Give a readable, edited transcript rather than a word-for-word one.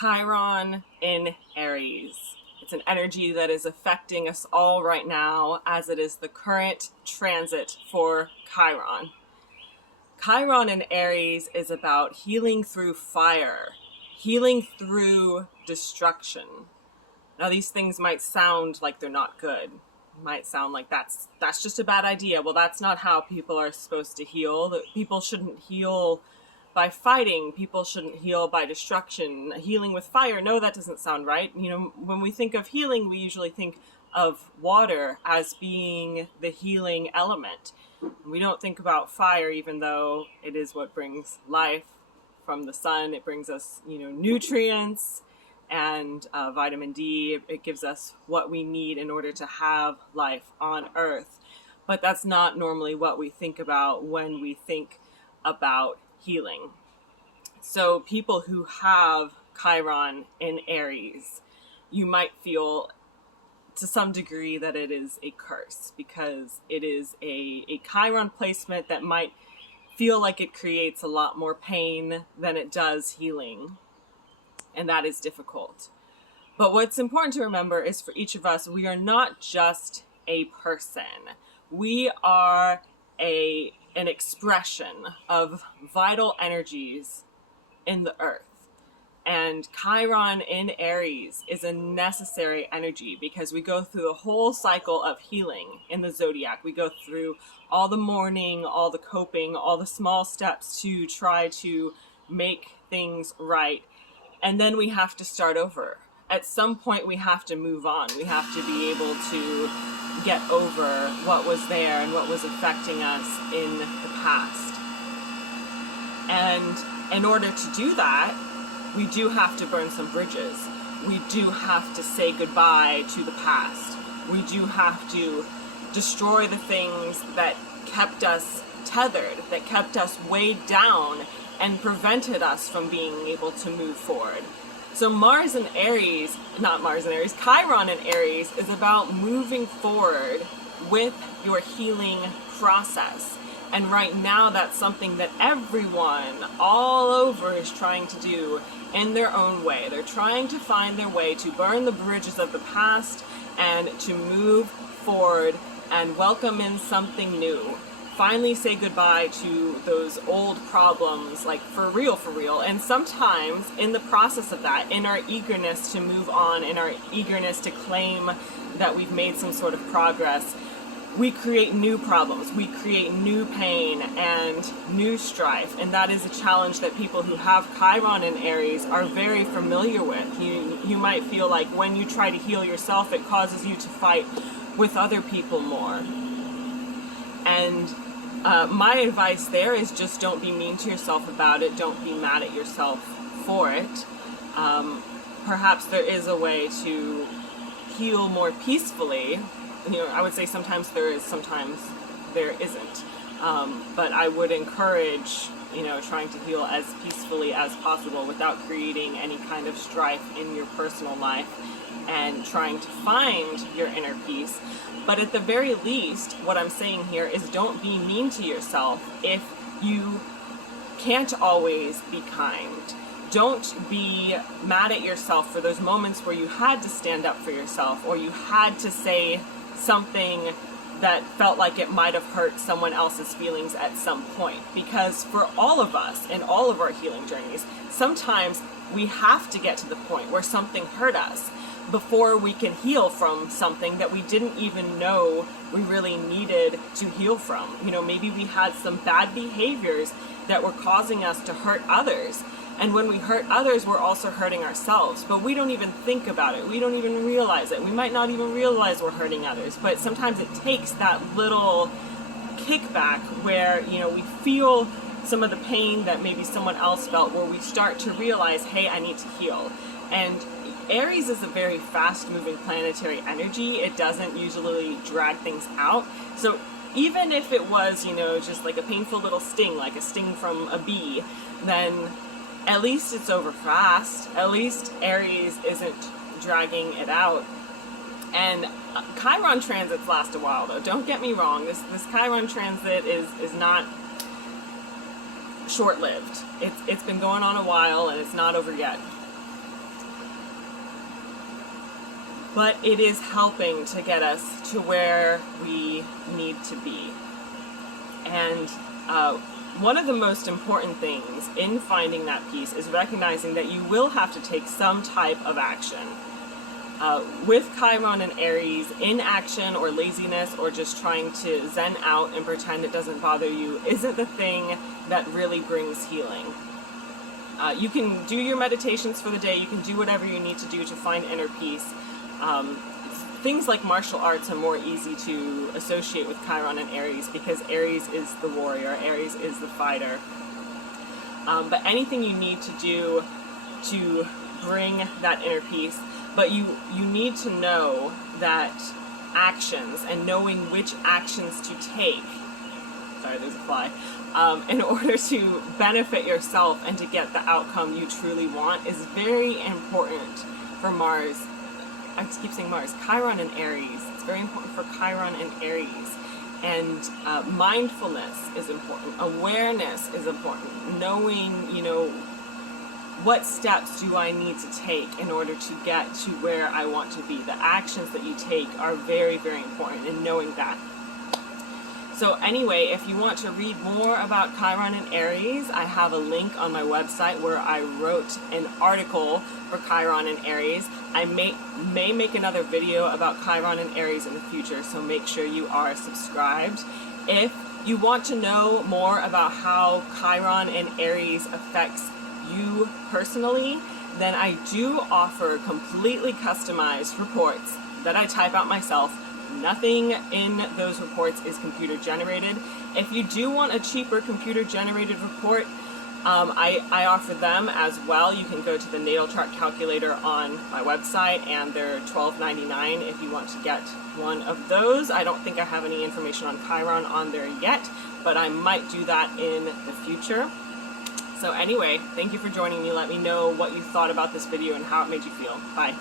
Chiron in Aries. It's an energy that is affecting us all right now, as it is the current transit for Chiron. Chiron in Aries is about healing through fire, healing through destruction. Now, these things might sound like they're not good. It might sound like that's just a bad idea. Well, that's not how people are supposed to heal. People shouldn't heal by fighting. People shouldn't heal by destruction. Healing with fire, no, that doesn't sound right. You know, when we think of healing, we usually think of water as being the healing element. We don't think about fire, even though it is what brings life from the sun. It brings us, nutrients and vitamin D. It gives us what we need in order to have life on Earth. But that's not normally what we think about when we think about healing. So people who have Chiron in Aries, you might feel to some degree that it is a curse, because it is a Chiron placement that might feel like it creates a lot more pain than it does healing. And that is difficult. But what's important to remember is, for each of us, we are not just a person. We are an expression of vital energies in the earth. And Chiron in Aries is a necessary energy, because we go through the whole cycle of healing in the zodiac. We go through all the mourning, all the coping, all the small steps to try to make things right. And then we have to start over. At some point, we have to move on. We have to be able to get over what was there and what was affecting us in the past. And in order to do that, we do have to burn some bridges. We do have to say goodbye to the past. We do have to destroy the things that kept us tethered, that kept us weighed down and prevented us from being able to move forward. So Chiron in Aries is about moving forward with your healing process. And right now, that's something that everyone all over is trying to do in their own way. They're trying to find their way to burn the bridges of the past and to move forward and welcome in something new. Finally say goodbye to those old problems, like for real. And sometimes in the process of that, in our eagerness to move on, in our eagerness to claim that we've made some sort of progress, we create new problems, we create new pain and new strife. And that is a challenge that people who have Chiron in Aries are very familiar with. You might feel like when you try to heal yourself, it causes you to fight with other people more. And my advice there is just don't be mean to yourself about it. Don't be mad at yourself for it. Perhaps there is a way to heal more peacefully. I would say sometimes there is, sometimes there isn't. But I would encourage, trying to heal as peacefully as possible without creating any kind of strife in your personal life, and trying to find your inner peace. But at the very least, what I'm saying here is don't be mean to yourself if you can't always be kind. Don't be mad at yourself for those moments where you had to stand up for yourself, or you had to say something that felt like it might have hurt someone else's feelings at some point. Because for all of us in all of our healing journeys, sometimes we have to get to the point where something hurt us before we can heal from something that we didn't even know we really needed to heal from. Maybe we had some bad behaviors that were causing us to hurt others. And when we hurt others, we're also hurting ourselves. But we don't even think about it. We don't even realize it. We might not even realize we're hurting others. But sometimes it takes that little kickback where, we feel some of the pain that maybe someone else felt, where we start to realize, hey, I need to heal. And Aries is a very fast-moving planetary energy. It doesn't usually drag things out. So even if it was, just like a painful little sting, like a sting from a bee, then at least it's over fast. At least Aries isn't dragging it out. And Chiron transits last a while, though. Don't get me wrong. This Chiron transit is not short-lived. It's been going on a while, and it's not over yet. but it is helping to get us to where we need to be. And one of the most important things in finding that peace is recognizing that you will have to take some type of action. With Chiron and Aries, inaction or laziness or just trying to zen out and pretend it doesn't bother you isn't the thing that really brings healing. You can do your meditations for the day, you can do whatever you need to do to find inner peace. Things like martial arts are more easy to associate with Chiron and Aries because Aries is the warrior, Aries is the fighter. But anything you need to do to bring that inner peace, but you need to know that actions and knowing which actions to take, sorry there's a fly, in order to benefit yourself and to get the outcome you truly want is very important for Mars. I keep saying Mars, Chiron and Aries. It's very important for Chiron and Aries. And mindfulness is important. Awareness is important. Knowing, what steps do I need to take in order to get to where I want to be. The actions that you take are very, very important in knowing that. So anyway, if you want to read more about Chiron and Aries, I have a link on my website where I wrote an article for Chiron and Aries. I may make another video about Chiron and Aries in the future, so make sure you are subscribed. If you want to know more about how Chiron and Aries affects you personally, then I do offer completely customized reports that I type out myself. Nothing in those reports is computer generated. If you do want a cheaper computer generated report, I offer them as well. You can go to the natal chart calculator on my website and they're $12.99 if you want to get one of those. I don't think I have any information on Chiron on there yet, but I might do that in the future. So anyway, thank you for joining me. Let me know what you thought about this video and how it made you feel. Bye.